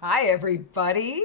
Hi, everybody.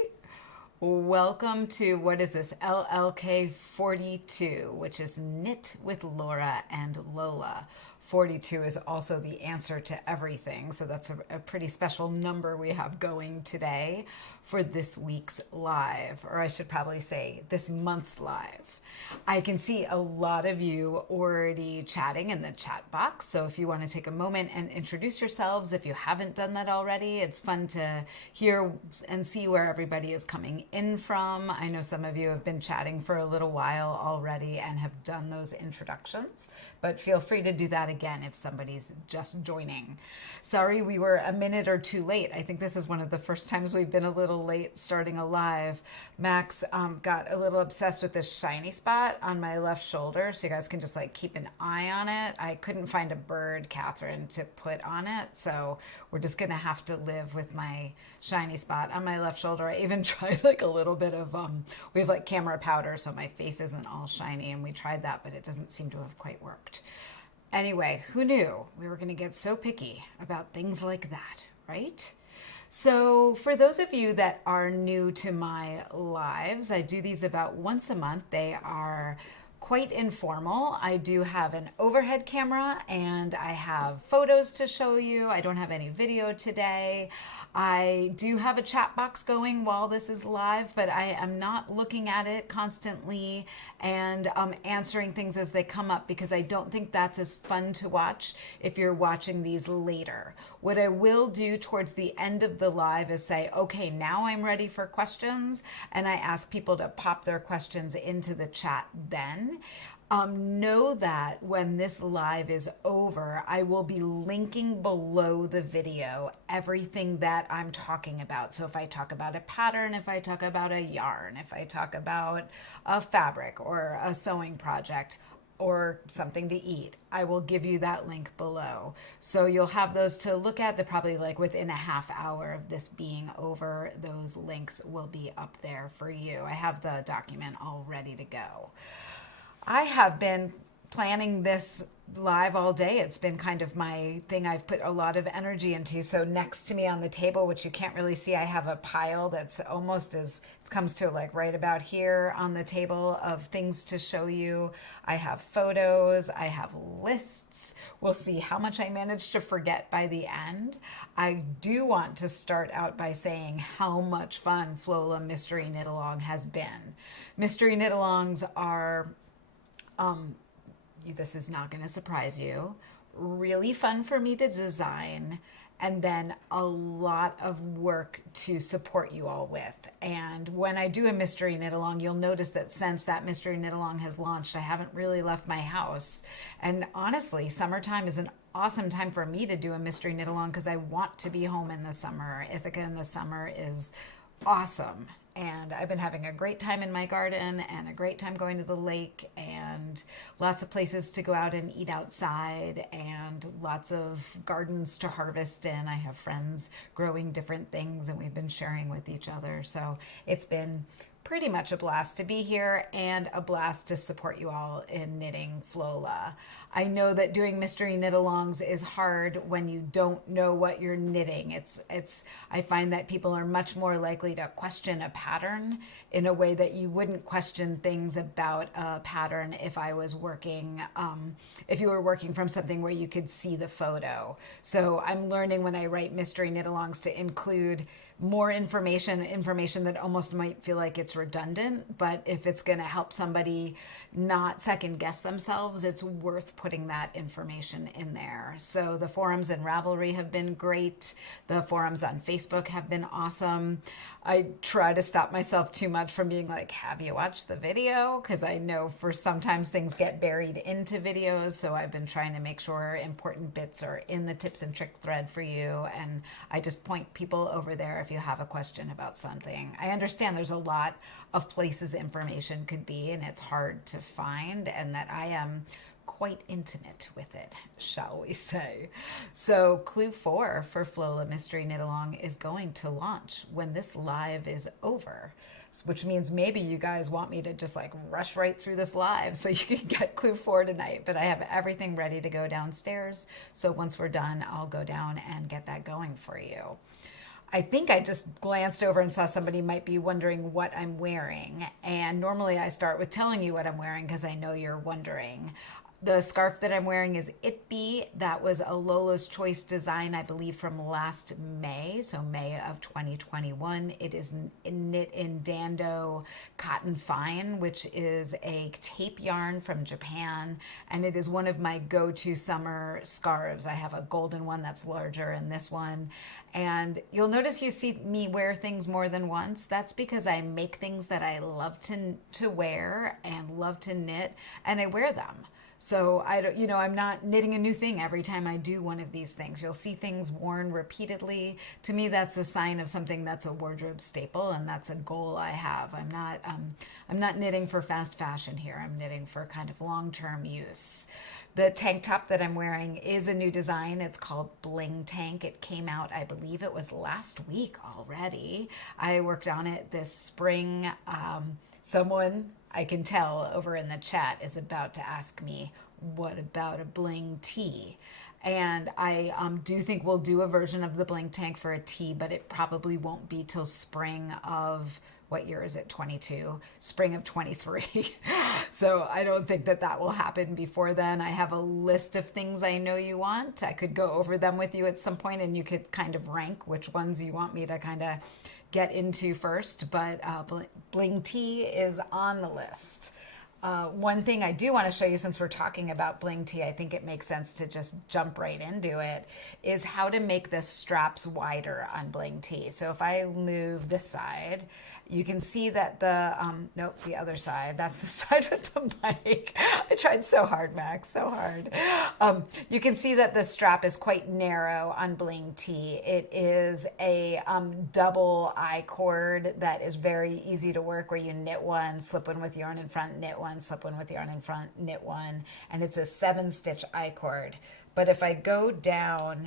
Welcome to what is this? LLK 42, which is Knit with Laura and Lola. 42 is also the answer to everything. So that's a pretty special number we have going today for this week's live, or I should probably say this month's live. I can see a lot of you already chatting in the chat box. So if you want to take a moment and introduce yourselves, if you haven't done that already, it's fun to hear and see where everybody is coming in from. I know some of you have been chatting for a little while already and have done those introductions, but feel free to do that again if somebody's just joining. Sorry, we were a minute or two late. I think this is one of the first times we've been a little late starting a live. Max got a little obsessed with this shiny spot on my left shoulder, so you guys can just like keep an eye on it. I couldn't find a bird, Catherine, to put on it, so we're just gonna have to live with my shiny spot on my left shoulder. I even tried like a little bit of we have like camera powder, so my face isn't all shiny, and we tried that, but it doesn't seem to have quite worked. Anyway, who knew we were gonna get so picky about things like that, right? So, for those of you that are new to my lives, I do these about once a month. They are quite informal. I do have an overhead camera and I have photos to show you. I don't have any video today. I do have a chat box going while this is live, but I am not looking at it constantly and answering things as they come up because I don't think that's as fun to watch if you're watching these later. What I will do towards the end of the live is say, okay, now I'm ready for questions, and I ask people to pop their questions into the chat then. Know that when this live is over, I will be linking below the video everything that I'm talking about. So if I talk about a pattern, if I talk about a yarn, if I talk about a fabric or a sewing project, or something to eat, I will give you that link below. So you'll have those to look at. They're probably like within a half hour of this being over, those links will be up there for you. I have the document all ready to go. I have been planning this live all day. It's been kind of my thing I've put a lot of energy into. So next to me on the table, which you can't really see, I have a pile that's almost as, it comes to like right about here on the table of things to show you. I have photos, I have lists. We'll see how much I manage to forget by the end. I do want to start out by saying how much fun FLOWLA Mystery Knit Along has been. Mystery Knit Alongs are this is not going to surprise you, really fun for me to design, and then a lot of work to support you all with. And when I do a mystery knit along, you'll notice that since that mystery knit along has launched, I haven't really left my house. And honestly, summertime is an awesome time for me to do a mystery knit along because I want to be home in the summer. Ithaca in the summer is awesome. And I've been having a great time in my garden and a great time going to the lake and lots of places to go out and eat outside and lots of gardens to harvest in. I have friends growing different things and we've been sharing with each other. So it's been pretty much a blast to be here and a blast to support you all in knitting FLOWLA. I know that doing mystery knit alongs is hard when you don't know what you're knitting. I find that people are much more likely to question a pattern in a way that you wouldn't question things about a pattern if I was working, if you were working from something where you could see the photo. So I'm learning when I write mystery knit alongs to include more information that almost might feel like it's redundant, but if it's going to help somebody not second guess themselves, it's worth putting that information in there. So the forums and Ravelry have been great. The forums on Facebook have been awesome. I try to stop myself too much from being like, have you watched the video? Because I know for sometimes things get buried into videos. So I've been trying to make sure important bits are in the tips and trick thread for you. And I just point people over there if you have a question about something. I understand there's a lot of places information could be and it's hard to find, and that I am quite intimate with it, shall we say. So clue 4 for FLOWLA Mystery Knit Along is going to launch when this live is over, which means maybe you guys want me to just like rush right through this live so you can get clue 4 tonight, but I have everything ready to go downstairs. So once we're done, I'll go down and get that going for you. I think I just glanced over and saw somebody might be wondering what I'm wearing. And normally I start with telling you what I'm wearing because I know you're wondering. The scarf that I'm wearing is Itby. That was a Lola's Choice design, I believe, from last May, so May of 2021. It is knit in Dando Cotton Fine, which is a tape yarn from Japan, and it is one of my go-to summer scarves. I have a golden one that's larger and this one. And you'll notice you see me wear things more than once. That's because I make things that I love to wear and love to knit, and I wear them. So I don't, I'm not knitting a new thing every time I do one of these things. You'll see things worn repeatedly. To me, that's a sign of something that's a wardrobe staple, and that's a goal I have. I'm not knitting for fast fashion here. I'm knitting for kind of long-term use. The tank top that I'm wearing is a new design. It's called Bling Tank. It came out, I believe it was last week already. I worked on it this spring. Someone I can tell over in the chat is about to ask me, what about a bling tee? And I do think we'll do a version of the bling tank for a tee, but it probably won't be till spring of, what year is it, 22? Spring of 23. So I don't think that will happen before then. I have a list of things I know you want. I could go over them with you at some point, and you could kind of rank which ones you want me to kind of get into first, but bling tee is on the list. One thing I do want to show you, since we're talking about bling tee, I think it makes sense to just jump right into it, is how to make the straps wider on bling tee. So if I move this side, you can see that the other side, that's the side with the mic. I tried so hard, Max, so hard. You can see that the strap is quite narrow on bling tee. It is a double I-cord that is very easy to work, where you knit one, slip one with yarn in front, knit one, slip one with yarn in front, knit one, and it's a 7-stitch I-cord. But if I go down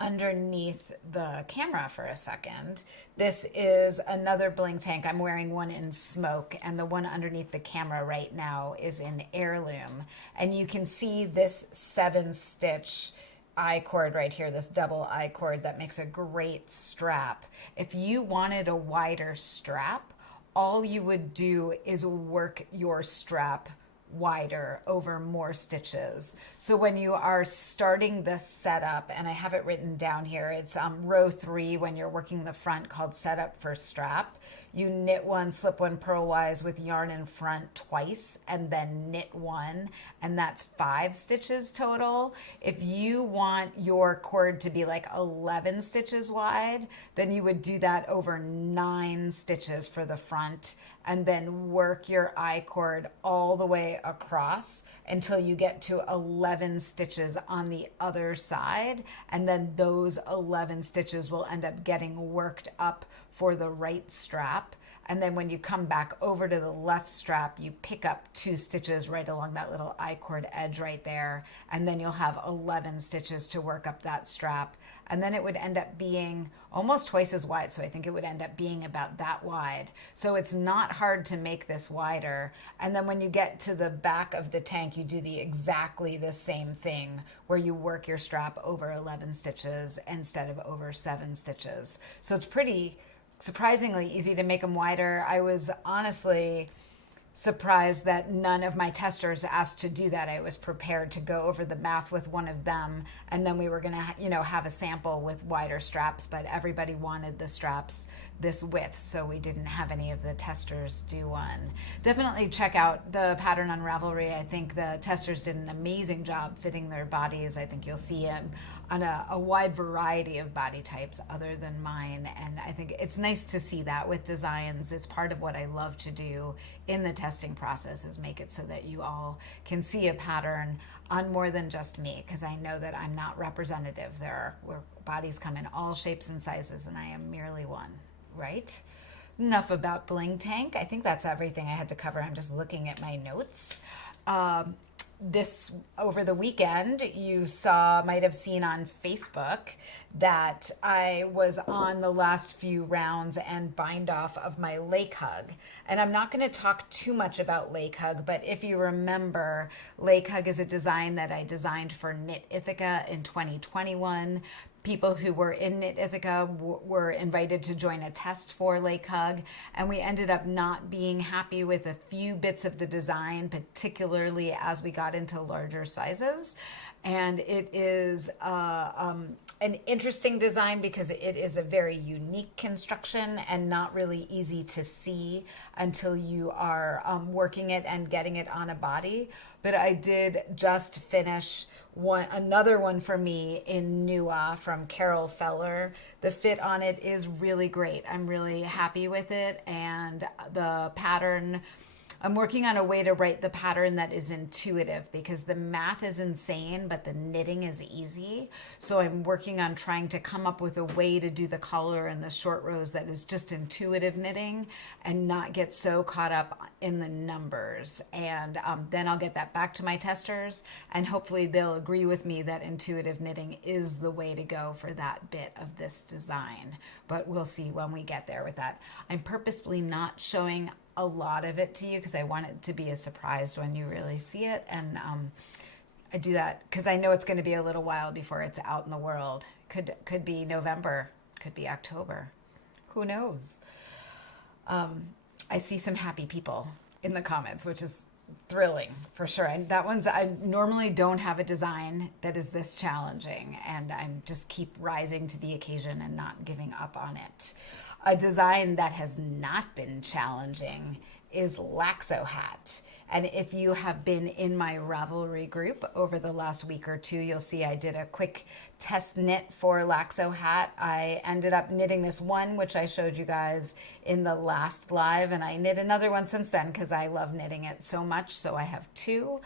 underneath the camera for a second, this is another bling tank. I'm wearing one in smoke, and the one underneath the camera right now is in heirloom. And you can see this 7-stitch I-cord right here, this double I-cord that makes a great strap. If you wanted a wider strap, all you would do is work your strap wider over more stitches. So when you are starting the setup, and I have it written down here, it's row 3 when you're working the front, called setup for strap. You knit one, slip one purlwise with yarn in front twice, and then knit one, and that's 5 stitches total. If you want your cord to be like 11 stitches wide, then you would do that over 9 stitches for the front, and then work your I-cord all the way across until you get to 11 stitches on the other side. And then those 11 stitches will end up getting worked up for the right strap. And then when you come back over to the left strap, you pick up 2 stitches right along that little I-cord edge right there. And then you'll have 11 stitches to work up that strap. And then it would end up being almost twice as wide. So I think it would end up being about that wide. So it's not hard to make this wider. And then when you get to the back of the tank, you do exactly the same thing, where you work your strap over 11 stitches instead of over 7 stitches. So it's pretty surprisingly easy to make them wider. I was honestly surprised that none of my testers asked to do that. I was prepared to go over the math with one of them, and then we were going to, have a sample with wider straps, but everybody wanted the straps this width, so we didn't have any of the testers do one. Definitely check out the pattern on Ravelry. I think the testers did an amazing job fitting their bodies. I think you'll see them on a wide variety of body types other than mine, and I think it's nice to see that with designs. It's part of what I love to do in the testing process, is make it so that you all can see a pattern on more than just me, because I know that I'm not representative. Bodies come in all shapes and sizes, and I am merely one, right? Enough about bling tank. I think that's everything I had to cover. I'm just looking at my notes. This over the weekend, you might have seen on Facebook that I was on the last few rounds and bind off of my Lake Hug. And I'm not going to talk too much about Lake Hug, but if you remember, Lake Hug is a design that I designed for Knit Ithaca in 2021. people who were in Knit Ithaca were invited to join a test for Lake Hug, and we ended up not being happy with a few bits of the design, particularly as we got into larger sizes. And it is an interesting design because it is a very unique construction and not really easy to see until you are working it and getting it on a body. But I did just finish another one for me in Nua from Carol Feller. The fit on it is really great. I'm really happy with it, and the pattern, I'm working on a way to write the pattern that is intuitive because the math is insane, but the knitting is easy. So I'm working on trying to come up with a way to do the collar and the short rows that is just intuitive knitting and not get so caught up in the numbers. And then I'll get that back to my testers, and hopefully they'll agree with me that intuitive knitting is the way to go for that bit of this design. But we'll see when we get there with that. I'm purposefully not showing a lot of it to you because I want it to be a surprise when you really see it. And I do that because I know it's going to be a little while before it's out in the world. Could be November, could be October. Who knows? I see some happy people in the comments, which is thrilling for sure. And that one's, I normally don't have a design that is this challenging, and I'm just keep rising to the occasion and not giving up on it. A design that has not been challenging is LAXO HAT. And if you have been in my Ravelry group over the last week or two, you'll see I did a quick test knit for LAXO HAT. I ended up knitting this one, which I showed you guys in the last live, and I knit another one since then because I love knitting it so much, so I have two.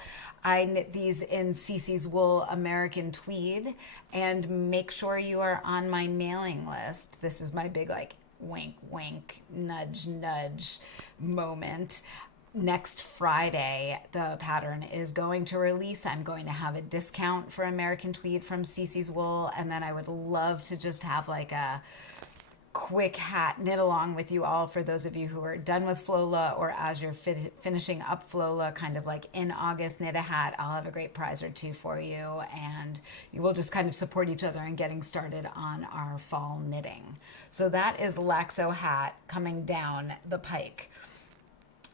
I knit these in Cece's Wool American Tweed, and make sure you are on my mailing list. This is my big wink, wink, nudge, nudge moment. Next Friday, the pattern is going to release. I'm going to have a discount for American Tweed from Cece's Wool, and then I would love to just have a quick hat knit along with you all for those of you who are done with FLOWLA, or as you're finishing up FLOWLA, kind of in August, knit a hat. I'll have a great prize or two for you, and you will just kind of support each other in getting started on our fall knitting. So that is LAXO HAT coming down the pike.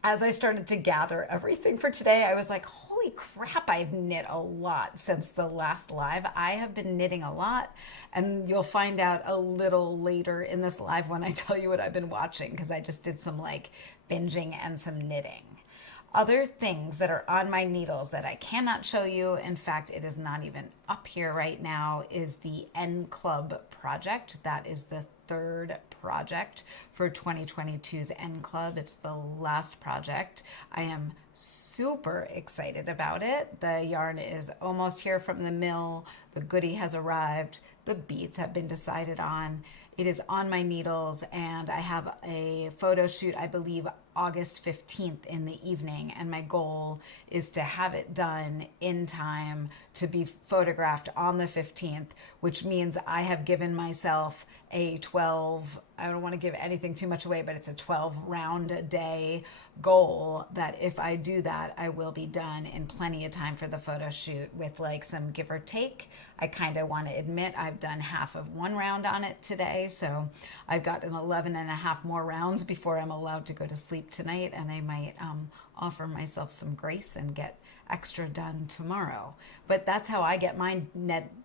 As I started to gather everything for today, I was like, holy crap, I've knit a lot since the last live. I have been knitting a lot, and you'll find out a little later in this live when I tell you what I've been watching, because I just did some binging and some knitting. Other things that are on my needles that I cannot show you, in fact, it is not even up here right now, is the N Club project. That is the third project for 2022's N Club. It's the last project. I am super excited about it. The yarn is almost here from the mill. The goodie has arrived. The beads have been decided on. It is on my needles, and I have a photo shoot, I believe, August 15th in the evening, and my goal is to have it done in time to be photographed on the 15th, which means I have given myself a 12, I don't want to give anything too much away, but it's a 12 round a day goal that if I do that, I will be done in plenty of time for the photo shoot with some give or take. I kind of want to admit I've done half of one round on it today, so I've got 11 and a half more rounds before I'm allowed to go to sleep tonight, and I might offer myself some grace and get extra done tomorrow. But that's how I get my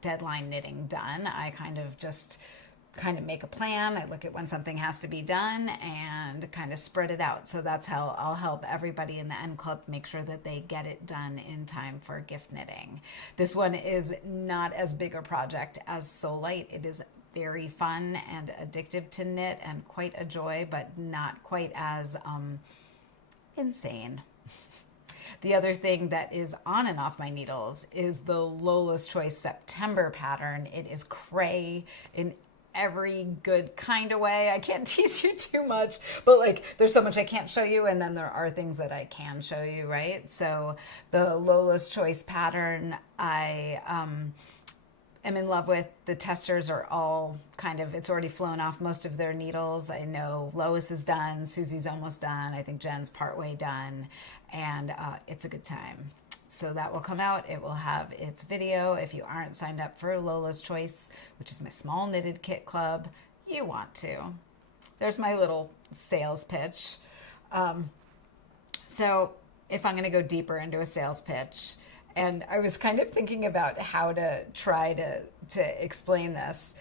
deadline knitting done. I kind of make a plan. I look at when something has to be done and kind of spread it out. So that's how I'll help everybody in the N Club make sure that they get it done in time for gift knitting. This one is not as big a project as So Light. It is very fun and addictive to knit and quite a joy, but not quite as insane. The other thing that is on and off my needles is the Lola's Choice September pattern. It is cray in every good kind of way. I can't tease you too much, but there's so much I can't show you, and then there are things that I can show you, right? So the Lola's Choice pattern, I am in love with. The testers are all it's already flown off most of their needles. I know Lois is done, Susie's almost done, I think Jen's partway done, and it's a good time. So that will come out. It will have its video. If you aren't signed up for Lola's Choice, which is my small knitted kit club, you want to. There's my little sales pitch. So if I'm going to go deeper into a sales pitch, and I was kind of thinking about how to try to explain this,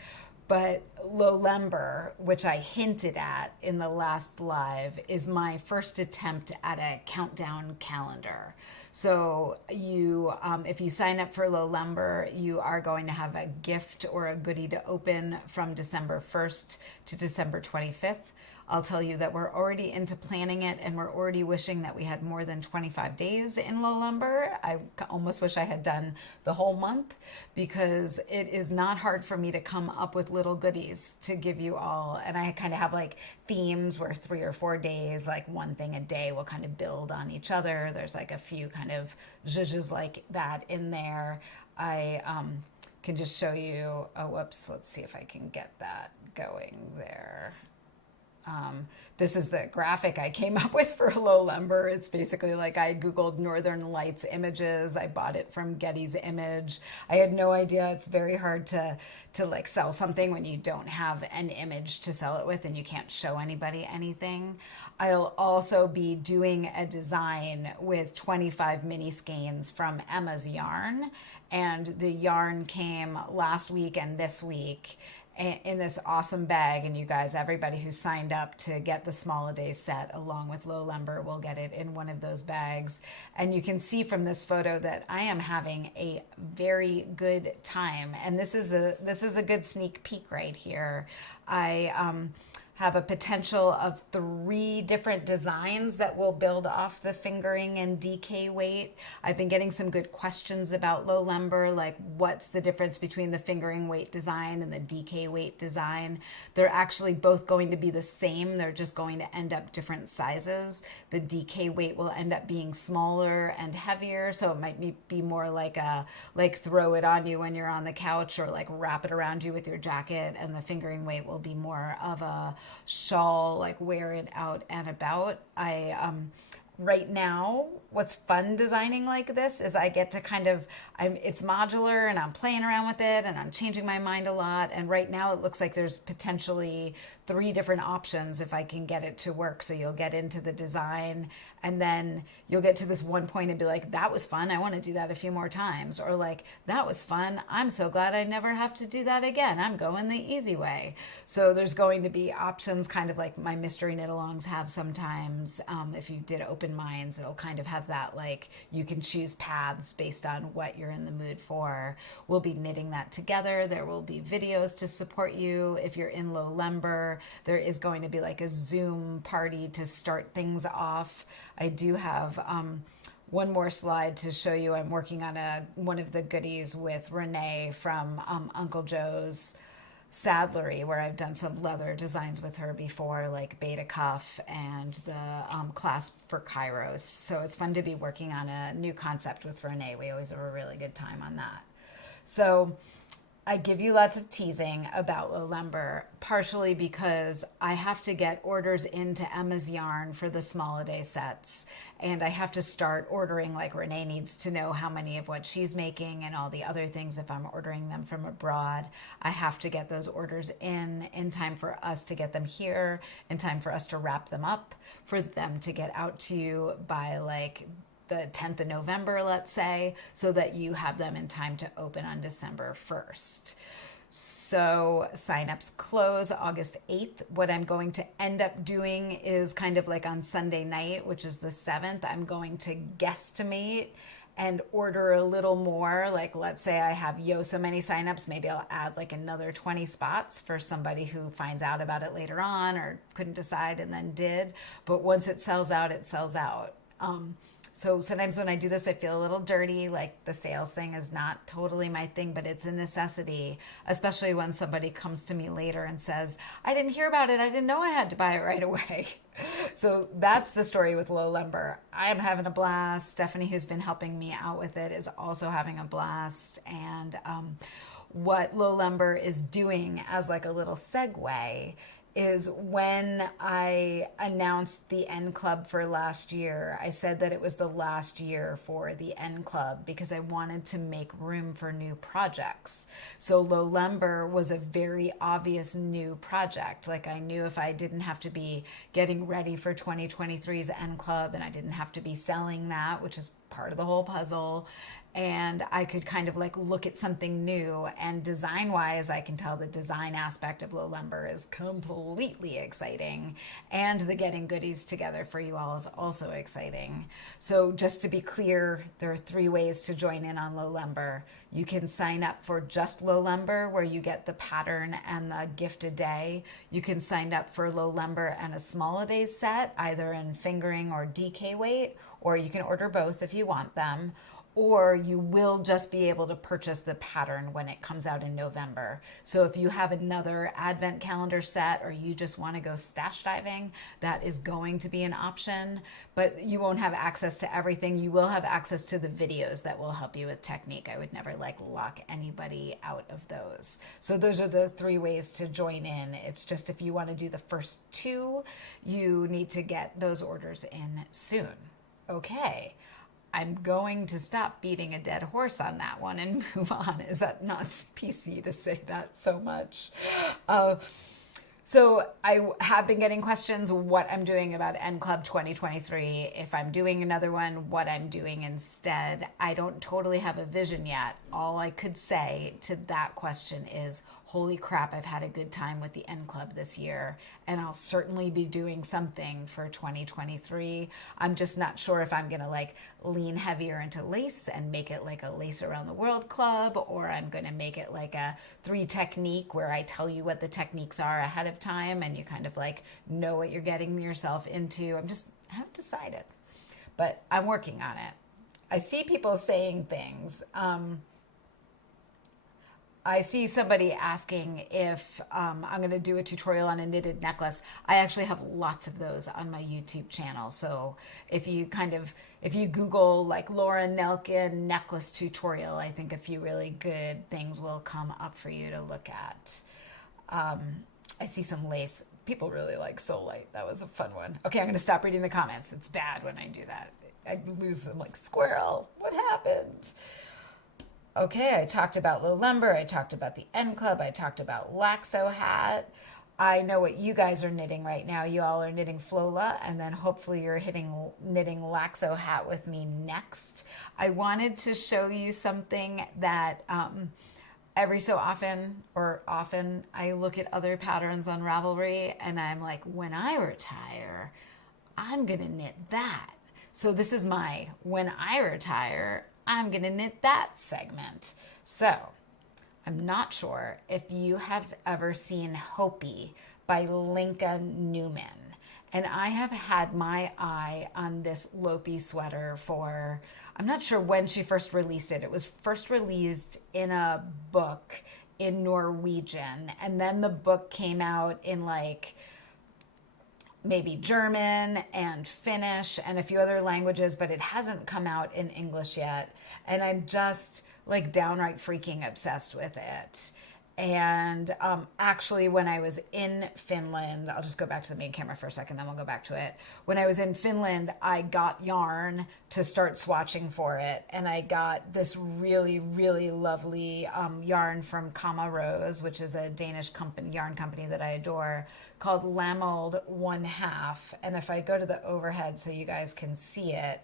but Lolember, which I hinted at in the last live, is my first attempt at a countdown calendar. So you, if you sign up for Lolember, you are going to have a gift or a goodie to open from December 1st to December 25th. I'll tell you that we're already into planning it, and we're already wishing that we had more than 25 days in Lolember. I almost wish I had done the whole month, because it is not hard for me to come up with little goodies to give you all. And I kind of have like themes where 3 or 4 days, like one thing a day, will kind of build on each other. There's like a few kind of zhuzhes like that in there. I can just show you, oh, whoops, let's see if I can get that going there. This is the graphic I came up with for Lolember. It's basically like I Googled Northern Lights images. I bought it from Getty's Image. I had no idea. It's very hard to like sell something when you don't have an image to sell it with and you can't show anybody anything. I'll also be doing a design with 25 mini skeins from Emma's yarn. And the yarn came last week and this week in this awesome bag, and you guys, everybody who signed up to get the Small A Day set along with Lolember will get it in one of those bags. And you can see from this photo that I am having a very good time, and this is a good sneak peek right here. I have a potential of 3 different designs that will build off the fingering and DK weight. I've been getting some good questions about Lolember, like what's the difference between the fingering weight design and the DK weight design. They're actually both going to be the same. They're just going to end up different sizes. The DK weight will end up being smaller and heavier, so it might be more like throw it on you when you're on the couch, or like wrap it around you with your jacket, and the fingering weight will be more of a shawl, like wear it out and about. Right now, what's fun designing like this is I get to kind of, it's modular and I'm playing around with it and I'm changing my mind a lot. And right now it looks like there's potentially 3 different options if I can get it to work. So you'll get into the design and then you'll get to this one point and be like, that was fun. I want to do that a few more times. Or like, that was fun. I'm so glad I never have to do that again. I'm going the easy way. So there's going to be options, kind of like my mystery knit alongs have sometimes. If you did open minds, it'll kind of have that, like you can choose paths based on what you're in the mood for. We'll be knitting that together. There will be videos to support you. If you're in Lolember, there is going to be like a Zoom party to start things off. I do have one more slide to show you. I'm working on one of the goodies with Renee from Uncle Joe's Saddlery, where I've done some leather designs with her before, like beta cuff and the clasp for Kairos. So it's fun to be working on a new concept with Renee. We always have a really good time on that. So I give you lots of teasing about Lolember, partially because I have to get orders into Emma's yarn for the Small A Day sets. And I have to start ordering, like Renee needs to know how many of what she's making and all the other things if I'm ordering them from abroad. I have to get those orders in time for us to get them here, in time for us to wrap them up, for them to get out to you by like the 10th of November, let's say, so that you have them in time to open on December 1st. So signups close August 8th. What I'm going to end up doing is kind of like on Sunday night, which is the 7th, I'm going to guesstimate and order a little more. Like, let's say I have so many signups, maybe I'll add like another 20 spots for somebody who finds out about it later on or couldn't decide and then did. But once it sells out, it sells out. So sometimes when I do this, I feel a little dirty, like the sales thing is not totally my thing, but it's a necessity, especially when somebody comes to me later and says, I didn't hear about it. I didn't know I had to buy it right away. So that's the story with Lolember. I am having a blast. Stephanie, who's been helping me out with it, is also having a blast. And what Lolember is doing as like a little segue is when I announced the N Club for last year, I said that it was the last year for the N Club because I wanted to make room for new projects. So Lowlember was a very obvious new project. Like I knew if I didn't have to be getting ready for 2023's N Club and I didn't have to be selling that, which is part of the whole puzzle, and I could kind of like look at something new. And design wise, I can tell the design aspect of Lowlember is completely exciting, and the getting goodies together for you all is also exciting. So just to be clear, there are 3 ways to join in on Lowlember. You can sign up for just Lowlember, where you get the pattern and the gift a day. You can sign up for Lowlember and a small a day set, either in fingering or DK weight, or you can order both if you want them. Or you will just be able to purchase the pattern when it comes out in November. So if you have another advent calendar set or you just want to go stash diving, that is going to be an option, but you won't have access to everything. You will have access to the videos that will help you with technique. I would never like lock anybody out of those. So those are the 3 ways to join in. It's just if you want to do the first 2, you need to get those orders in soon. Okay. I'm going to stop beating a dead horse on that one and move on. Is that not PC to say that so much? So I have been getting questions what I'm doing about N Club 2023. If I'm doing another one, what I'm doing instead. I don't totally have a vision yet. All I could say to that question is, holy crap, I've had a good time with the N Club this year, and I'll certainly be doing something for 2023. I'm just not sure if I'm gonna like lean heavier into lace and make it like a Lace Around the World Club, or I'm gonna make it like a 3 technique where I tell you what the techniques are ahead of time and you kind of like know what you're getting yourself into. I haven't decided, but I'm working on it. I see people saying things. I see somebody asking if I'm going to do a tutorial on a knitted necklace. I actually have lots of those on my YouTube channel. So if you Google like Laura Nelkin necklace tutorial, I think a few really good things will come up for you to look at. I see some lace. People really like So Light. That was a fun one. Okay, I'm going to stop reading the comments. It's bad when I do that. I lose them like squirrel. What happened? Okay, I talked about Lowlember, I talked about the N Club, I talked about LAXO HAT. I know what you guys are knitting right now. You all are knitting FLOWLA, and then hopefully you're knitting LAXO HAT with me next. I wanted to show you something that every so often, I look at other patterns on Ravelry, and I'm like, when I retire, I'm gonna knit that. So this is my when I retire, I'm going to knit that segment. So I'm not sure if you have ever seen Hopi by Linka Neuman. And I have had my eye on this Lopi sweater for, I'm not sure when she first released it. It was first released in a book in Norwegian. And then the book came out in like maybe German and Finnish and a few other languages, but it hasn't come out in English yet. And I'm just like downright freaking obsessed with it. And actually, when I was in Finland, I'll just go back to the main camera for a second, then we'll go back to it. When I was in Finland, I got yarn to start swatching for it. And I got this really, really lovely yarn from Kama Rose, which is a Danish yarn company that I adore, called Lamold 1/2. And if I go to the overhead so you guys can see it,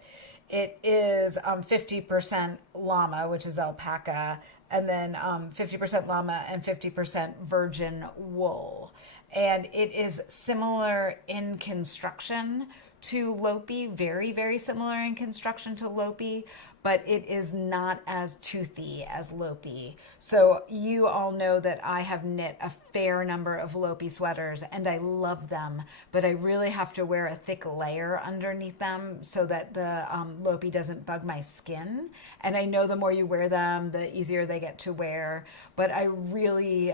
it is 50% llama, which is alpaca, and then 50% llama and 50% virgin wool. And it is similar in construction to Lopi, very, very similar in construction to Lopi, but it is not as toothy as Lopi. So you all know that I have knit a fair number of Lopi sweaters and I love them, but I really have to wear a thick layer underneath them so that the Lopi doesn't bug my skin. And I know the more you wear them, the easier they get to wear, but I really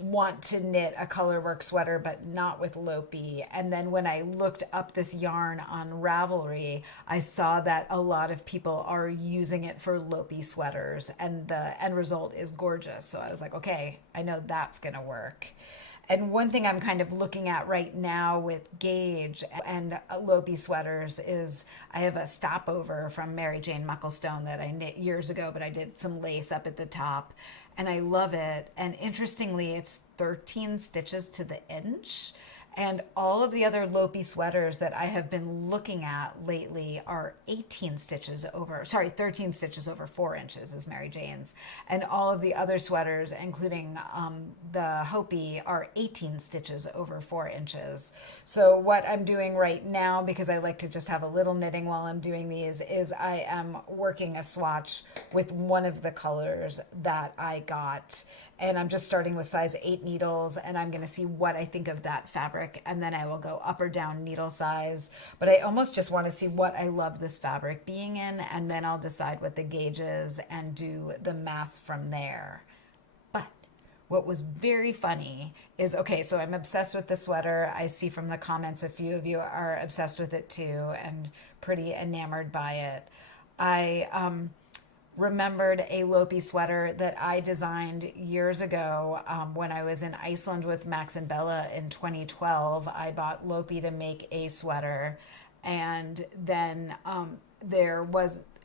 want to knit a colorwork sweater, but not with Lopi. And then when I looked up this yarn on Ravelry, I saw that a lot of people are using it for Lopi sweaters and the end result is gorgeous. So I was like, okay, I know that's gonna work. And one thing I'm kind of looking at right now with gauge and Lopi sweaters is I have a stopover from Mary Jane Mucklestone that I knit years ago, but I did some lace up at the top and I love it. And interestingly, it's 13 stitches to the inch. And all of the other Lopi sweaters that I have been looking at lately are 13 stitches over 4 inches is Mary Jane's. And all of the other sweaters, including the Hopi, are 18 stitches over 4 inches. So what I'm doing right now, because I like to just have a little knitting while I'm doing these, is I am working a swatch with one of the colors that I got. And I'm just starting with size 8 needles, and I'm going to see what I think of that fabric, and then I will go up or down needle size. But I almost just want to see what I love this fabric being in, and then I'll decide what the gauge is and do the math from there. But what was very funny is, okay, so I'm obsessed with the sweater. I see from the comments a few of you are obsessed with it too and pretty enamored by it. I remembered a Lopi sweater that I designed years ago when I was in Iceland with Max and Bella in 2012. I bought Lopi to make a sweater, and then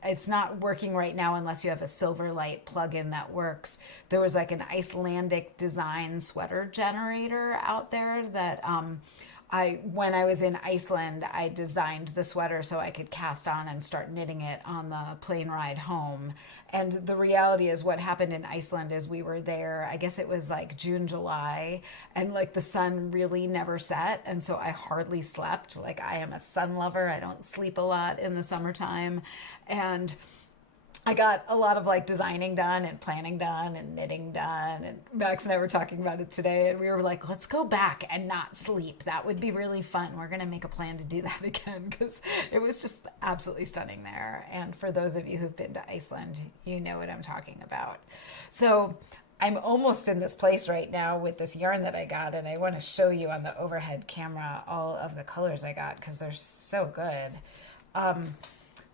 it's not working right now unless you have a Silverlight plugin that works. There was like an Icelandic design sweater generator out there that when I was in Iceland, I designed the sweater so I could cast on and start knitting it on the plane ride home. And the reality is what happened in Iceland is we were there, I guess it was like June, July, and like the sun really never set. And so I hardly slept. Like I am a sun lover. I don't sleep a lot in the summertime. And I got a lot of like designing done and planning done and knitting done. And Max and I were talking about it today, and we were like, let's go back and not sleep. That would be really fun. We're going to make a plan to do that again because it was just absolutely stunning there. And for those of you who've been to Iceland, you know what I'm talking about. So I'm almost in this place right now with this yarn that I got, and I want to show you on the overhead camera all of the colors I got because they're so good.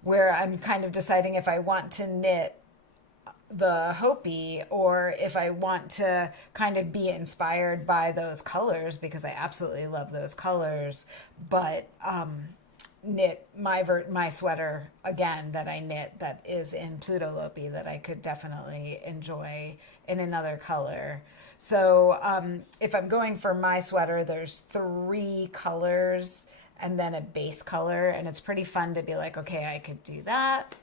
Where I'm kind of deciding if I want to knit the Hopi or if I want to kind of be inspired by those colors because I absolutely love those colors, but knit my sweater again that I knit that is in Pluto Lopi that I could definitely enjoy in another color. So if I'm going for my sweater, there's 3 colors and then a base color, and it's pretty fun to be like, okay, I could do that,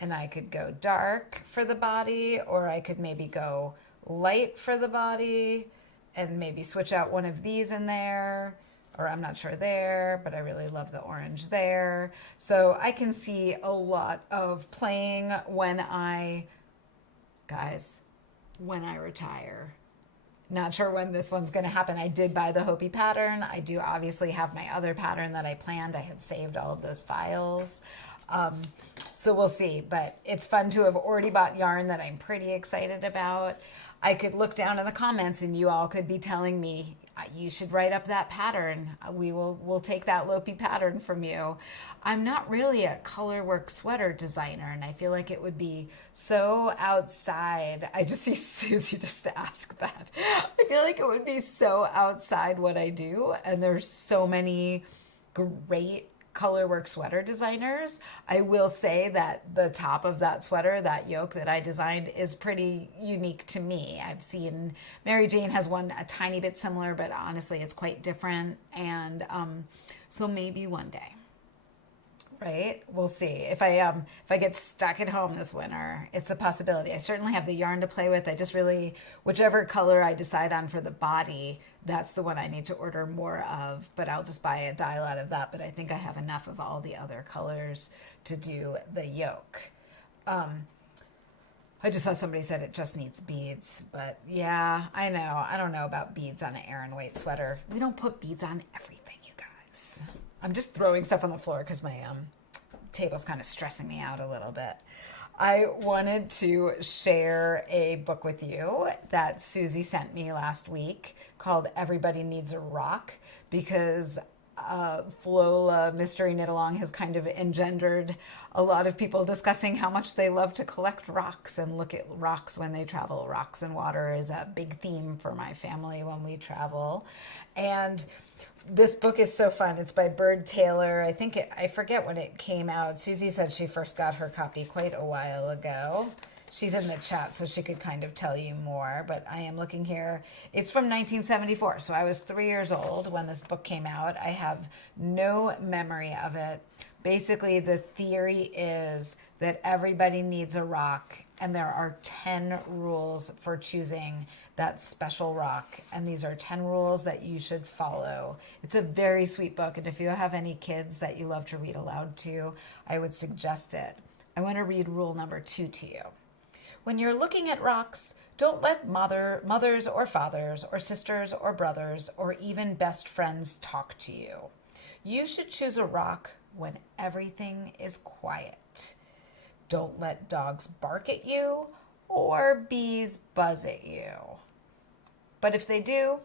and I could go dark for the body, or I could maybe go light for the body, and maybe switch out one of these in there, or I'm not sure there, but I really love the orange there. So I can see a lot of playing when I retire. Not sure when this one's going to happen. I did buy the Hopi pattern. I do obviously have my other pattern that I planned. I had saved all of those files. So we'll see. But it's fun to have already bought yarn that I'm pretty excited about. I could look down in the comments and you all could be telling me, you should write up that pattern. We'll take that Lopi pattern from you. I'm not really a colorwork sweater designer, and I feel like it would be so outside. I just see Susie just to ask that. I feel like it would be so outside what I do, and there's so many great colorwork sweater designers. I will say that the top of that sweater, that yoke that I designed, is pretty unique to me. I've seen Mary Jane has one a tiny bit similar, but honestly it's quite different. And so maybe one day, right? We'll see. If I get stuck at home this winter, it's a possibility. I certainly have the yarn to play with. I just really, whichever color I decide on for the body, that's the one I need to order more of, but I'll just buy a dial out of that. But I think I have enough of all the other colors to do the yoke. I just saw somebody said it just needs beads, but yeah, I know. I don't know about beads on an Aran weight sweater. We don't put beads on everything, you guys. I'm just throwing stuff on the floor because my table's kind of stressing me out a little bit. I wanted to share a book with you that Susie sent me last week called Everybody Needs a Rock, because FLOWLA Mystery Knit Along has kind of engendered a lot of people discussing how much they love to collect rocks and look at rocks when they travel. Rocks and water is a big theme for my family when we travel. And this book is so fun. It's by Bird Taylor. I forget when it came out. Susie said she first got her copy quite a while ago. She's in the chat, so she could kind of tell you more, but I am looking here. It's from 1974, so I was 3 years old when this book came out. I have no memory of it. Basically, the theory is that everybody needs a rock, and there are 10 rules for choosing that special rock, and these are 10 rules that you should follow. It's a very sweet book, and if you have any kids that you love to read aloud to, I would suggest it. I want to read rule number 2 to you. When you're looking at rocks, don't let mothers or fathers or sisters or brothers or even best friends talk to you. You should choose a rock when everything is quiet. Don't let dogs bark at you or bees buzz at you. But if they do,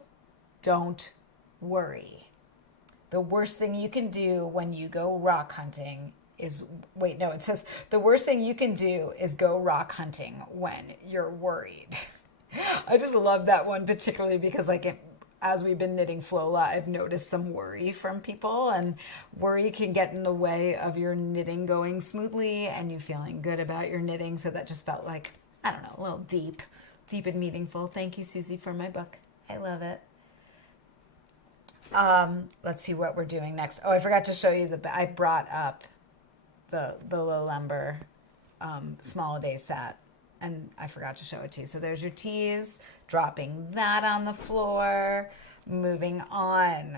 don't worry. The worst thing you can do when you go rock hunting it says the worst thing you can do is go rock hunting when you're worried. I just love that one particularly because as we've been knitting FLOWLA, I've noticed some worry from people, and worry can get in the way of your knitting going smoothly and you feeling good about your knitting. So that just felt like, I don't know, a little deep and meaningful. Thank you, Susie, for my book. I love it. Let's see what we're doing next. Oh, I forgot to show you I brought up the low lumber small day set, and I forgot to show it to you. So there's your teas, dropping that on the floor. Moving on.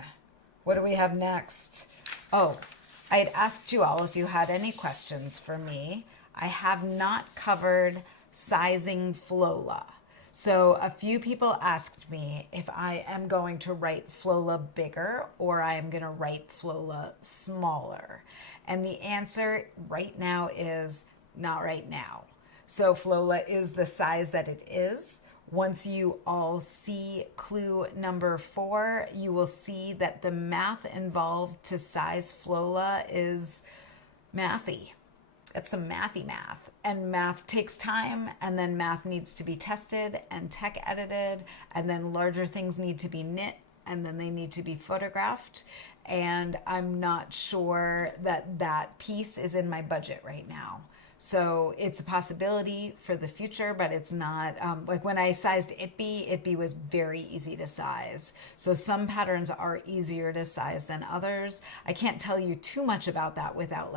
What do we have next? Oh, I had asked you all if you had any questions for me. I have not covered sizing FLOWLA. So a few people asked me if I am going to write FLOWLA bigger or I am going to write FLOWLA smaller. And the answer right now is not right now. So FLOWLA is the size that it is. Once you all see clue number 4, you will see that the math involved to size FLOWLA is mathy. It's some mathy math. And math takes time, and then math needs to be tested and tech edited, and then larger things need to be knit, and then they need to be photographed. And I'm not sure that piece is in my budget right now. So it's a possibility for the future, but it's not, like when I sized Itby was very easy to size. So some patterns are easier to size than others. I can't tell you too much about that without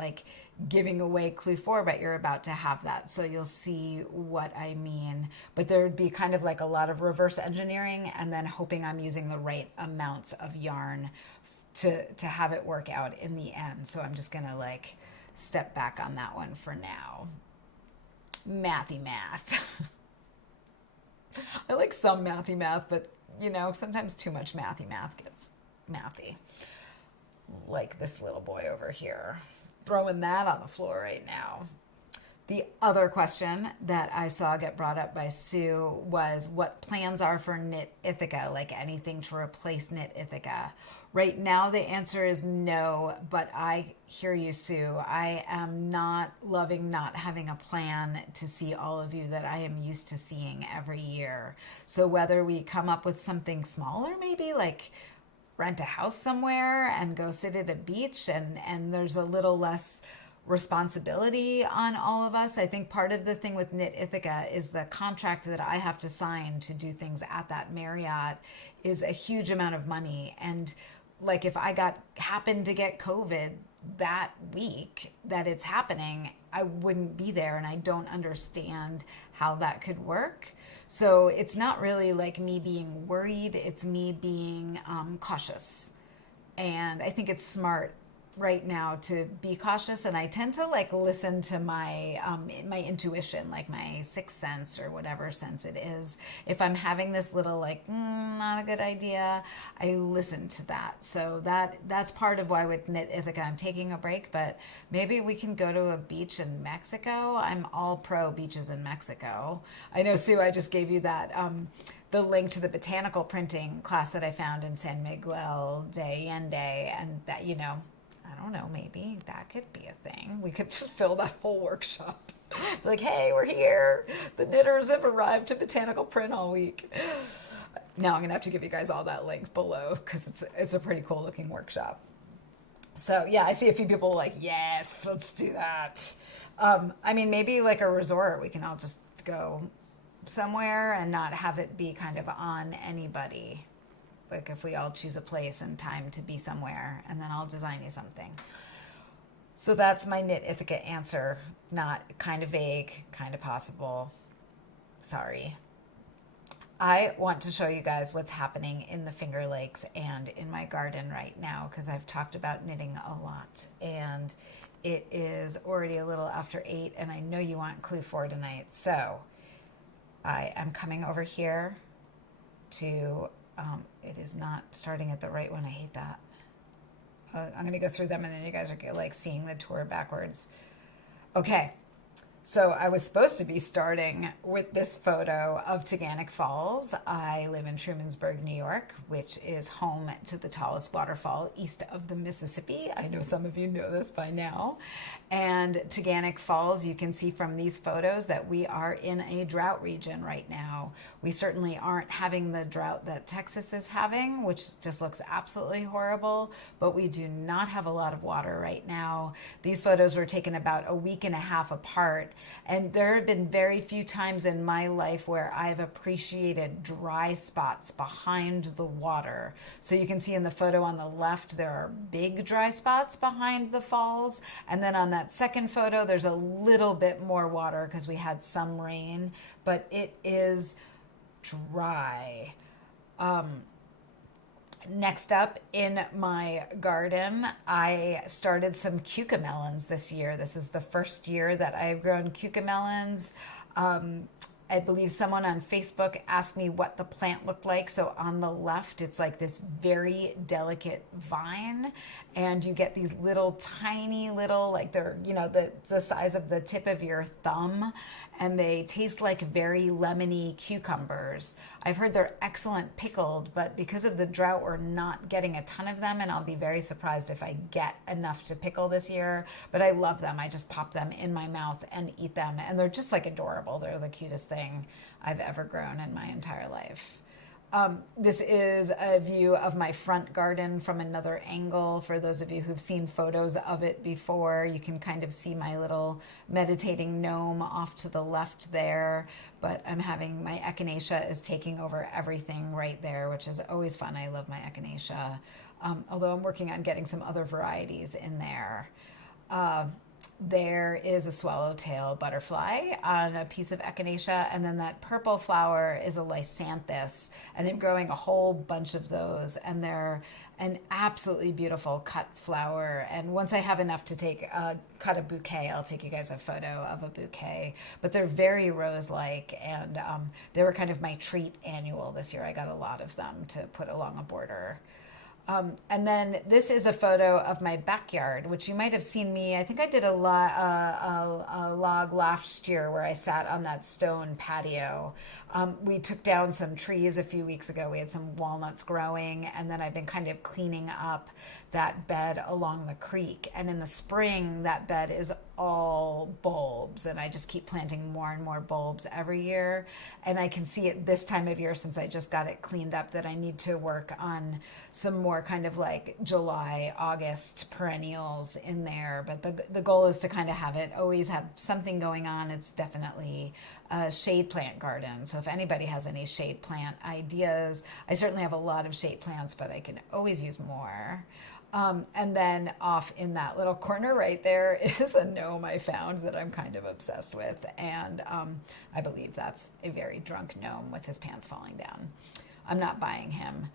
giving away clue 4, but you're about to have that. So you'll see what I mean. But there would be kind of a lot of reverse engineering and then hoping I'm using the right amounts of yarn to have it work out in the end. So I'm just gonna step back on that one for now. Mathy math. I like some mathy math, but sometimes too much mathy math gets mathy. Like this little boy over here. Throwing that on the floor right now. The other question that I saw get brought up by Sue was what plans are for Knit Ithaca, anything to replace Knit Ithaca. Right now, the answer is no, but I hear you, Sue. I am not loving not having a plan to see all of you that I am used to seeing every year. So whether we come up with something smaller, maybe rent a house somewhere and go sit at a beach and there's a little less responsibility on all of us. I think part of the thing with Knit Ithaca is the contract that I have to sign to do things at that Marriott is a huge amount of money. And if I happened to get COVID that week that it's happening, I wouldn't be there, and I don't understand how that could work. So it's not really me being worried, it's me being cautious. And I think it's smart right now to be cautious, and I tend to listen to my my intuition, my sixth sense or whatever sense it is. If I'm having this little not a good idea, I listen to that. So that's part of why with Knit Ithaca I'm taking a break, but maybe we can go to a beach in Mexico. I'm all pro beaches in Mexico. I know, Sue, I just gave you that the link to the botanical printing class that I found in San Miguel de Allende, and that, you know, I don't know, maybe that could be a thing. We could just fill that whole workshop. Like, hey, we're here. The knitters have arrived to botanical print all week. Now I'm gonna have to give you guys all that link below because it's a pretty cool looking workshop. So yeah, I see a few people like, yes, let's do that. I mean, maybe like a resort, we can all just go somewhere and not have it be kind of on anybody. Like if we all choose a place and time to be somewhere, and then I'll design you something. So that's my Knit Ithaca answer. Not kind of vague, kind of possible. Sorry. I want to show you guys what's happening in the Finger Lakes and in my garden right now, because I've talked about knitting a lot, and it is already a little after 8, and I know you want clue 4 tonight. So I am coming over here to, it is not starting at the right one. I hate that. I'm going to go through them, and then you guys are like seeing the tour backwards. Okay. So I was supposed to be starting with this photo of Teganic Falls. I live in Trumansburg, New York, which is home to the tallest waterfall east of the Mississippi. I know some of you know this by now. And Teganic Falls, you can see from these photos that we are in a drought region right now. We certainly aren't having the drought that Texas is having, which just looks absolutely horrible, but we do not have a lot of water right now. These photos were taken about a week and a half apart. And there have been very few times in my life where I've appreciated dry spots behind the water. So you can see in the photo on the left, there are big dry spots behind the falls. And then on that second photo, there's a little bit more water because we had some rain, but it is dry. Next up in my garden, I started some cucamelons this year. This is the first year that I've grown cucamelons. I believe someone on Facebook asked me what the plant looked like. So on the left, it's like this very delicate vine, and you get these little tiny little, like they're, you know, the size of the tip of your thumb, and they taste like very lemony cucumbers. I've heard they're excellent pickled, but because of the drought, we're not getting a ton of them, and I'll be very surprised if I get enough to pickle this year, but I love them. I just pop them in my mouth and eat them, and they're just like adorable. They're the cutest thing I've ever grown in my entire life. This is a view of my front garden from another angle. For those of you who've seen photos of it before, you can kind of see my little meditating gnome off to the left there, but I'm having my echinacea is taking over everything right there, which is always fun. I love my echinacea, although I'm working on getting some other varieties in there. There is a swallowtail butterfly on a piece of echinacea, and then that purple flower is a lysanthus, and I'm growing a whole bunch of those, and they're an absolutely beautiful cut flower. And once I have enough to cut a bouquet, I'll take you guys a photo of a bouquet, but they're very rose-like, and they were kind of my treat annual this year. I got a lot of them to put along a border. And then this is a photo of my backyard, which you might have seen me. I think I did a log last year where I sat on that stone patio. We took down some trees a few weeks ago. We had some walnuts growing, and then I've been kind of cleaning up that bed along the creek. And in the spring, that bed is all bulbs, and I just keep planting more and more bulbs every year. And I can see it this time of year, since I just got it cleaned up, that I need to work on some more kind of like July, August perennials in there. But the goal is to kind of have it always have something going on. It's definitely a shade plant garden. So if anybody has any shade plant ideas, I certainly have a lot of shade plants, but I can always use more. And then off in that little corner right there is a gnome I found that I'm kind of obsessed with. And I believe that's a very drunk gnome with his pants falling down. I'm not buying him.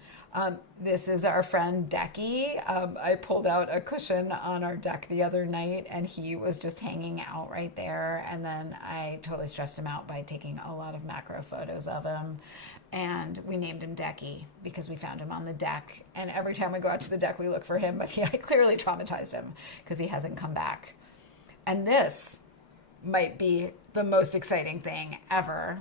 This is our friend Decky. I pulled out a cushion on our deck the other night, and he was just hanging out right there. And then I totally stressed him out by taking a lot of macro photos of him. And we named him Decky because we found him on the deck. And every time we go out to the deck, we look for him, but I clearly traumatized him because he hasn't come back. And this might be the most exciting thing ever.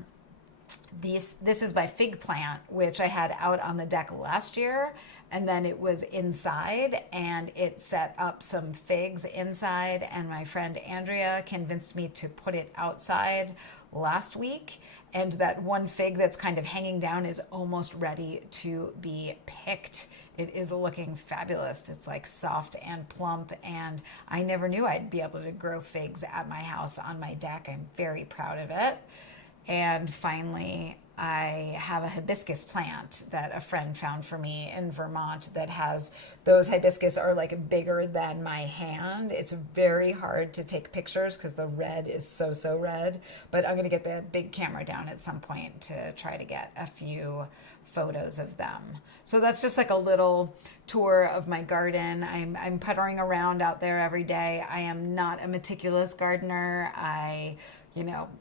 This is my fig plant, which I had out on the deck last year, and then it was inside, and it set up some figs inside, and my friend Andrea convinced me to put it outside last week, and that one fig that's kind of hanging down is almost ready to be picked. It is looking fabulous. It's like soft and plump, and I never knew I'd be able to grow figs at my house on my deck. I'm very proud of it. And finally, I have a hibiscus plant that a friend found for me in Vermont that has, those hibiscus are like bigger than my hand. It's very hard to take pictures because the red is so red, but I'm going to get the big camera down at some point to try to get a few photos of them. So that's just like a little tour of my garden. I'm puttering around out there every day. I am not a meticulous gardener. I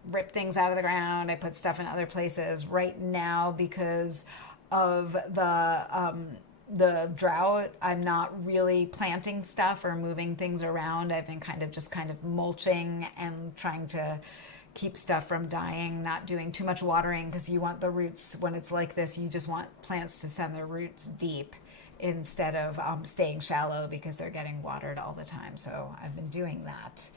rip things out of the ground. I put stuff in other places. Right now, because of the drought, I'm not really planting stuff or moving things around. I've been kind of mulching and trying to keep stuff from dying, not doing too much watering, because you want the roots, when it's like this, you just want plants to send their roots deep instead of staying shallow because they're getting watered all the time. So I've been doing that.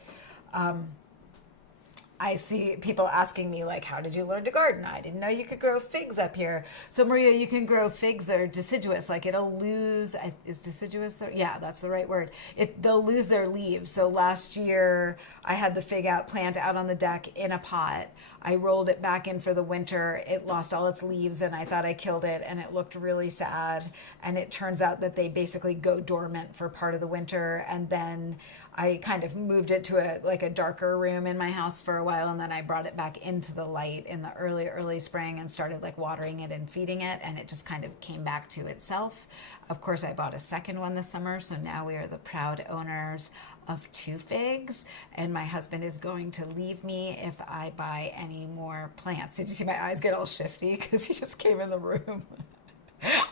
I see people asking me, like, how did you learn to garden? I didn't know you could grow figs up here. So, Maria, you can grow figs that are deciduous. Like, it'll lose, is deciduous there? Yeah, that's the right word. They'll lose their leaves. So last year, I had the fig plant out on the deck in a pot. I rolled it back in for the winter. It lost all its leaves, and I thought I killed it, and it looked really sad. And it turns out that they basically go dormant for part of the winter, and then I kind of moved it to a darker room in my house for a while, and then I brought it back into the light in the early spring and started watering it and feeding it, and it just kind of came back to itself. Of course, I bought a second one this summer, so now we are the proud owners of 2 figs, and my husband is going to leave me if I buy any more plants. Did you see my eyes get all shifty because he just came in the room?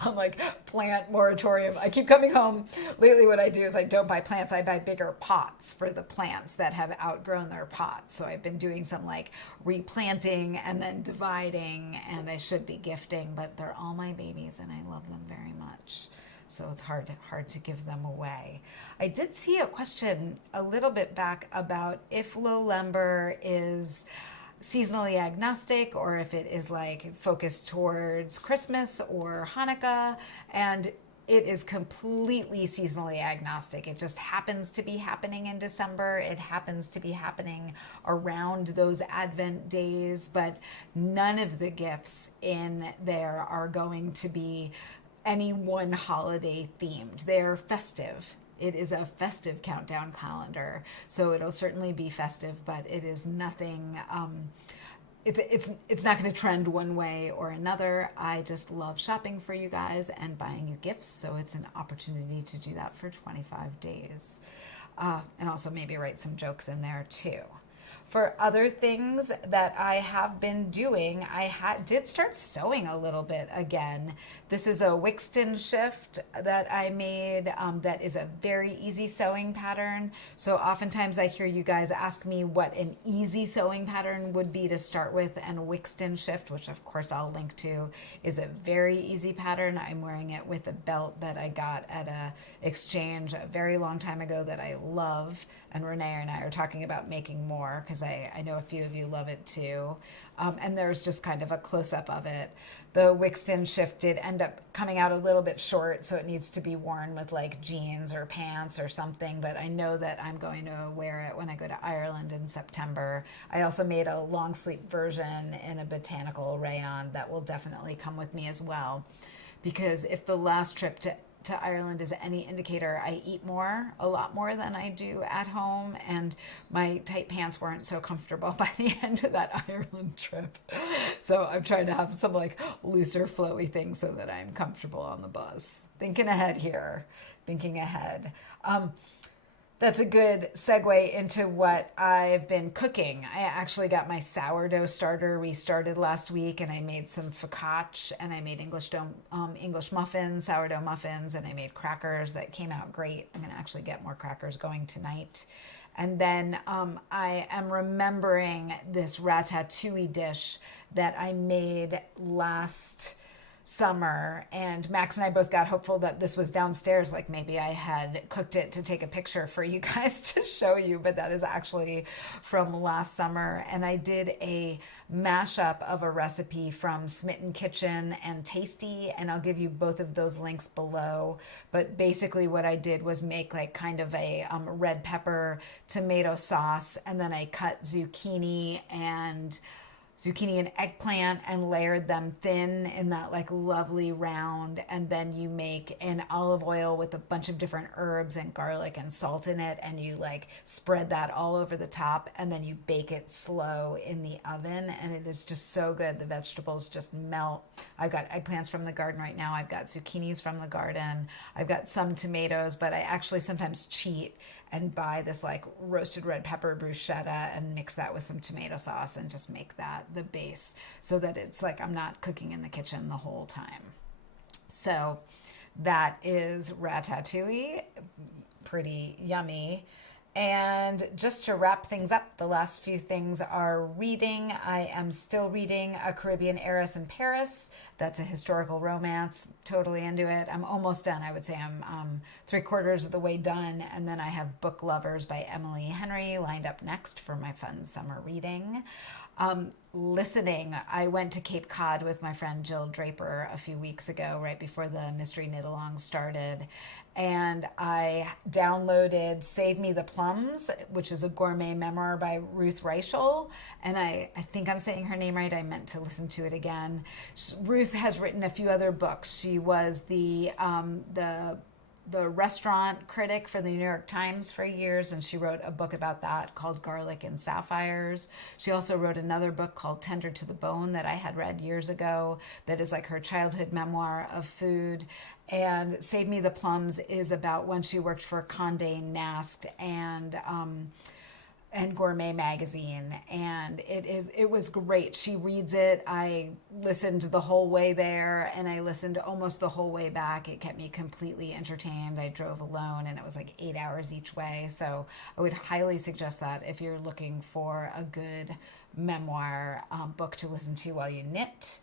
I'm like, plant moratorium. I keep coming home. Lately what I do is I don't buy plants. I buy bigger pots for the plants that have outgrown their pots. So I've been doing some replanting and then dividing, and I should be gifting, but they're all my babies and I love them very much. So it's hard to give them away. I did see a question a little bit back about if low lumber is seasonally agnostic or if it is focused towards Christmas or Hanukkah, and it is completely seasonally agnostic. It just happens to be happening in December. It happens to be happening around those Advent days, but none of the gifts in there are going to be any one holiday themed. They're festive. It is a festive countdown calendar, so it'll certainly be festive, but it is nothing, it's not going to trend one way or another. I just love shopping for you guys and buying you gifts, so it's an opportunity to do that for 25 days. And also maybe write some jokes in there too. For other things that I have been doing, I did start sewing a little bit again. This is a Wiksten shift that I made that is a very easy sewing pattern. So oftentimes I hear you guys ask me what an easy sewing pattern would be to start with, and Wiksten shift, which of course I'll link to, is a very easy pattern. I'm wearing it with a belt that I got at a exchange a very long time ago that I love, and Renee and I are talking about making more because I know a few of you love it too. And there's just kind of a close-up of it. The Wiksten shift did end up coming out a little bit short, so it needs to be worn with jeans or pants or something, but I know that I'm going to wear it when I go to Ireland in September. I also made a long sleeve version in a botanical rayon that will definitely come with me as well, because if the last trip to Ireland is any indicator, I eat a lot more than I do at home, and my tight pants weren't so comfortable by the end of that Ireland trip. So I'm trying to have some looser, flowy things so that I'm comfortable on the bus. Thinking ahead here, thinking ahead. That's a good segue into what I've been cooking. I actually got my sourdough starter restarted last week, and I made some focaccia, and I made English muffins, sourdough muffins, and I made crackers that came out great. I'm going to actually get more crackers going tonight. And then I am remembering this ratatouille dish that I made last summer, and Max and I both got hopeful that this was downstairs, like maybe I had cooked it to take a picture for you guys to show you, but that is actually from last summer. And I did a mashup of a recipe from Smitten Kitchen and Tasty, and I'll give you both of those links below. But basically what I did was make like kind of a red pepper tomato sauce, and then I cut zucchini and eggplant and layered them thin in that like lovely round. And then you make an olive oil with a bunch of different herbs and garlic and salt in it, and you like spread that all over the top, and then you bake it slow in the oven, and it is just so good. The vegetables just melt. I've got eggplants from the garden right now. I've got zucchinis from the garden. I've got some tomatoes, but I actually sometimes cheat and buy this like roasted red pepper bruschetta and mix that with some tomato sauce and just make that the base, so that it's like I'm not cooking in the kitchen the whole time. So that is ratatouille, pretty yummy. And just to wrap things up, the last few things are reading. I am still reading A Caribbean Heiress in Paris. That's a historical romance. Totally into it. I'm almost done. I would say I'm 3/4 of the way done. And then I have Book Lovers by Emily Henry lined up next for my fun summer reading. Listening, I went to Cape Cod with my friend Jill Draper a few weeks ago, right before the Mystery Knit Along started. And I downloaded Save Me the Plums, which is a gourmet memoir by Ruth Reichl. And I think I'm saying her name right. I meant to listen to it again. Ruth has written a few other books. She was the restaurant critic for the New York Times for years, and she wrote a book about that called Garlic and Sapphires. She also wrote another book called Tender to the Bone that I had read years ago that is like her childhood memoir of food. And Save Me the Plums is about when she worked for Condé Nast and Gourmet magazine, and it was great. She reads it. I listened the whole way there, and I listened almost the whole way back. It kept me completely entertained. I drove alone, and it was like 8 hours each way. So I would highly suggest that if you're looking for a good memoir book to listen to while you knit.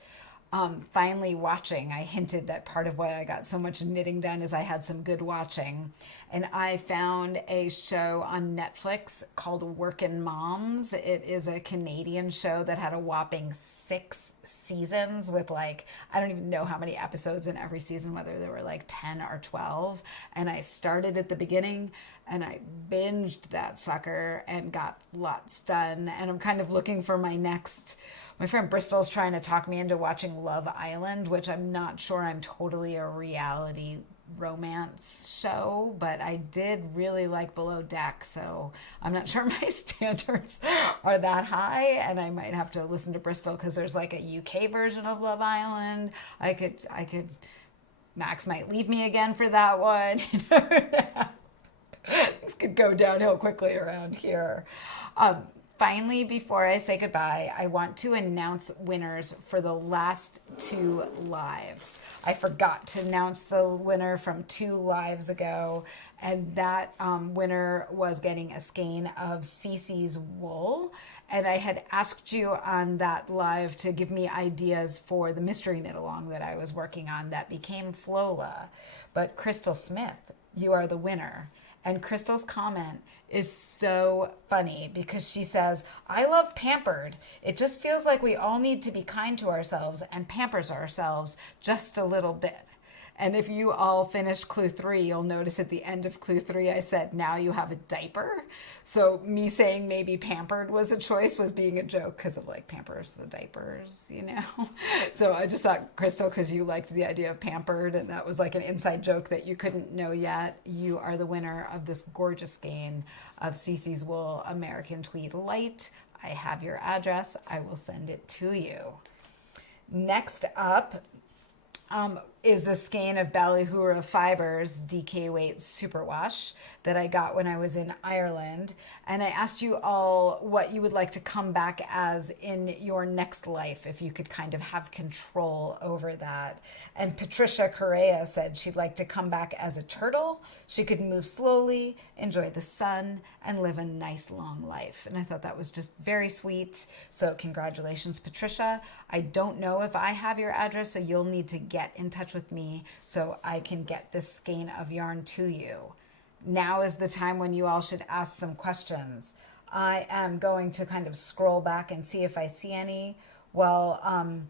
Finally watching, I hinted that part of why I got so much knitting done is I had some good watching. And I found a show on Netflix called Workin Moms. It is a Canadian show that had a whopping 6 seasons with like, I don't even know how many episodes in every season, whether there were like 10 or 12. And I started at the beginning and I binged that sucker and got lots done. And I'm kind of looking for my next. My friend Bristol's trying to talk me into watching Love Island, which I'm not sure I'm totally a reality romance show, but I did really like Below Deck, so I'm not sure my standards are that high, and I might have to listen to Bristol because there's like a UK version of Love Island. I could, Max might leave me again for that one. Things could go downhill quickly around here. Finally, before I say goodbye, I want to announce winners for the last 2 lives. I forgot to announce the winner from 2 lives ago, and that winner was getting a skein of Cece's wool. And I had asked you on that live to give me ideas for the mystery knit along that I was working on that became FLOWLA. But Crystal Smith, you are the winner. And Crystal's comment is so funny because she says, I love Pampered. It just feels like we all need to be kind to ourselves and pampers ourselves just a little bit. And if you all finished clue 3, you'll notice at the end of clue 3, I said, now you have a diaper. So me saying maybe Pampered was a choice was being a joke because of like Pampers, the diapers, you know? So I just thought, Crystal, because you liked the idea of Pampered and that was like an inside joke that you couldn't know yet, you are the winner of this gorgeous skein of Cece's Wool American Tweed Light. I have your address. I will send it to you. Next up, is the skein of Ballyhoola Fibers DK Weight Superwash that I got when I was in Ireland. And I asked you all what you would like to come back as in your next life, if you could kind of have control over that. And Patricia Correa said she'd like to come back as a turtle. She could move slowly, enjoy the sun, and live a nice long life. And I thought that was just very sweet. So congratulations, Patricia. I don't know if I have your address, so you'll need to get in touch with me so I can get this skein of yarn to you. Now is the time when you all should ask some questions. I am going to kind of scroll back and see if I see any. Well,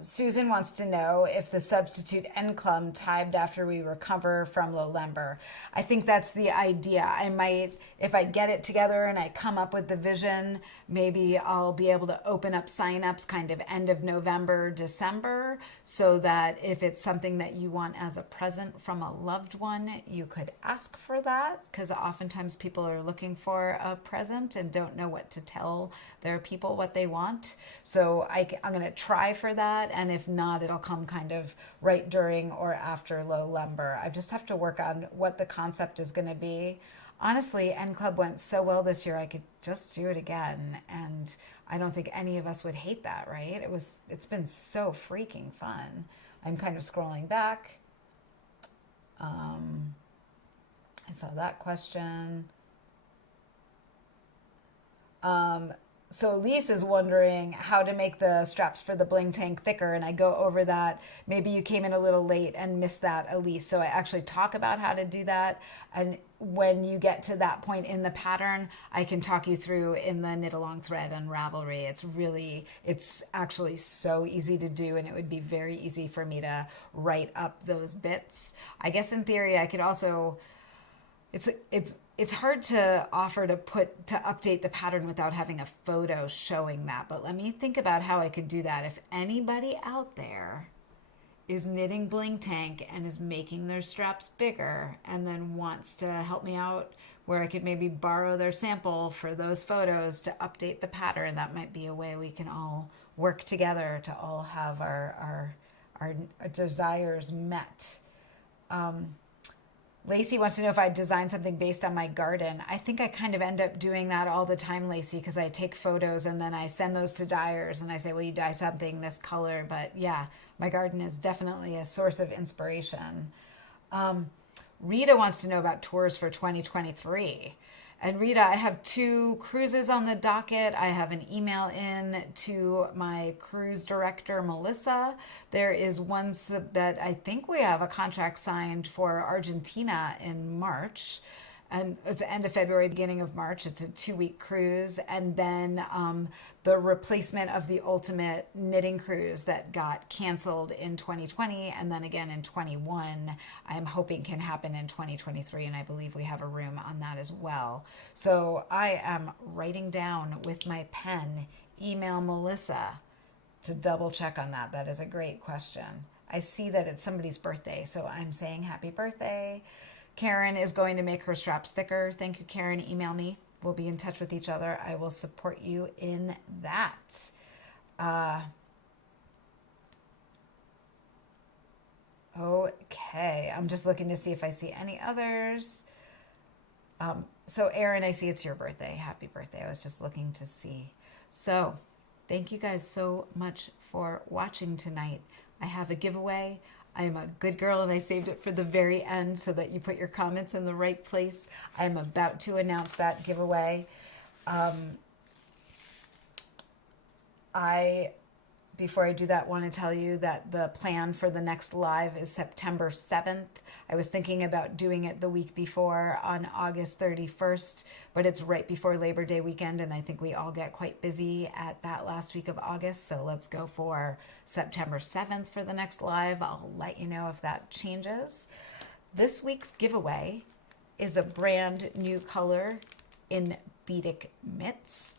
Susan wants to know if the substitute end clump tied after we recover from low lumber. I think that's the idea. I might, if I get it together and I come up with the vision, maybe I'll be able to open up signups kind of end of November, December, so that if it's something that you want as a present from a loved one, you could ask for that, because oftentimes people are looking for a present and don't know what to tell their people what they want. So I'm going to try for that, and if not, it'll come kind of right during or after low lumber. I just have to work on what the concept is going to be. Honestly, End Club went so well this year, I could just do it again, and I don't think any of us would hate that, right? It's been so freaking fun. I'm kind of scrolling back. I saw that question. So Elise is wondering how to make the straps for the bling tank thicker, and I go over that. Maybe you came in a little late and missed that, Elise. So I actually talk about how to do that, and when you get to that point in the pattern, I can talk you through in the knit along thread and Ravelry. It's actually so easy to do, and it would be very easy for me to write up those bits. I guess in theory I could also, it's hard to offer to update the pattern without having a photo showing that, but let me think about how I could do that. If anybody out there is knitting bling tank and is making their straps bigger and then wants to help me out where I could maybe borrow their sample for those photos to update the pattern, that might be a way we can all work together to all have our desires met. Lacey wants to know if I design something based on my garden. I think I kind of end up doing that all the time, Lacey, because I take photos and then I send those to dyers and I say, will you dye something this color? But yeah, my garden is definitely a source of inspiration. Rita wants to know about tours for 2023. And Rita, I have 2 cruises on the docket. I have an email in to my cruise director, Melissa. There is one that I think we have a contract signed for Argentina in March. And it's the end of February, beginning of March. It's a 2-week cruise. And then the replacement of the ultimate knitting cruise that got canceled in 2020 and then again in 21, I'm hoping can happen in 2023. And I believe we have a room on that as well. So I am writing down with my pen, email Melissa to double check on that. That is a great question. I see that it's somebody's birthday, so I'm saying happy birthday. Karen is going to make her straps thicker. Thank you, Karen. Email me. We'll be in touch with each other. I will support you in that. Okay. I'm just looking to see if I see any others. So Erin, I see it's your birthday. Happy birthday. I was just looking to see. So thank you guys so much for watching tonight. I have a giveaway. I am a good girl and I saved it for the very end so that you put your comments in the right place. I'm about to announce that giveaway. Before I do that, want to tell you that the plan for the next live is September 7th. I was thinking about doing it the week before on August 31st, but it's right before Labor Day weekend, and I think we all get quite busy at that last week of August, so let's go for September 7th for the next live. I'll let you know if that changes. This week's giveaway is a brand new color in Beadic mitts.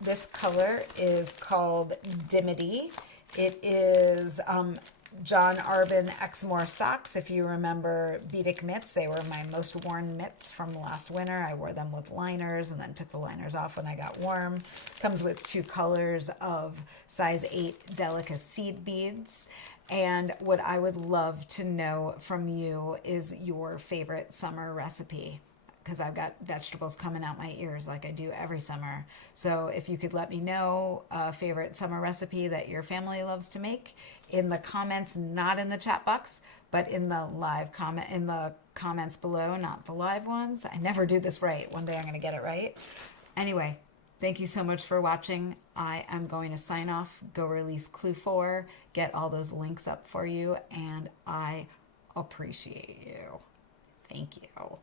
This color is called Dimity. It is John Arbin Exmoor socks. If you remember Beadic mitts, they were my most worn mitts from last winter. I wore them with liners and then took the liners off when I got warm. Comes with 2 colors of size 8 delicate seed beads. And what I would love to know from you is your favorite summer recipe, because I've got vegetables coming out my ears like I do every summer. So if you could let me know a favorite summer recipe that your family loves to make in the comments, not in the chat box, but in the live comment, in the comments below, not the live ones. I never do this right. One day I'm going to get it right. Anyway, thank you so much for watching. I am going to sign off, go release Clue 4, get all those links up for you, and I appreciate you. Thank you.